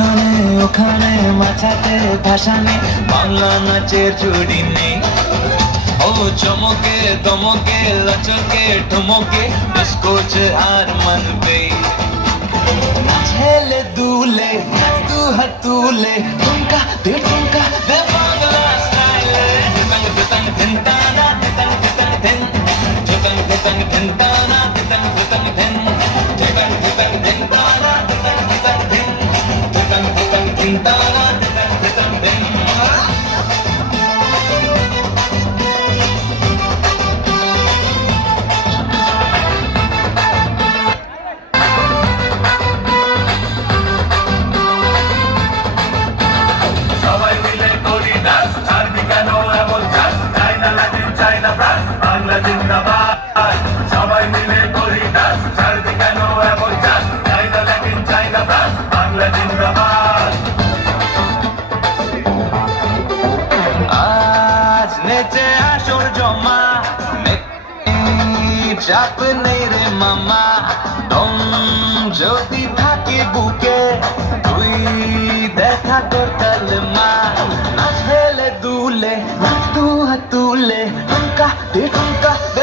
এখানে ওখানে মাথাতে ভাষা নেই, বাংলা নাচের জুড়ি নেই। ও চমকে দমকে লচকে ঠুমকে ডিস্কোচ আর मन पे नाचेले दूले तू हतूले ठुमका दे बांग्ला स्टाइल तंग तंग दिन ताना तंग तंग दिन तंग दिन ताना तंग दिन तंग दिन ताना तंग दिन ताना तंग दिन। সবাই মিলে করি ডান্স, ছাড়বি কেন এমন চাস, চাইনা লাটিন চাইনা ফ্রান্স, বাংলা জিন্দাবাদ। সবাই মিলে করি ডান্স, ছাড়বি কেন এমন চাস, চাইনা লাটিন চাইনা ফ্রান্স, বাংলা জিন্দাবাদ। আজ নেচে আসর জমা চাপ নেই রে মামা, দম যদি থাকে বুকে তুই দেখা তোর কালমা। নাচ হেলে দুলে নাচ তু হাতুলে ঠুমকা দে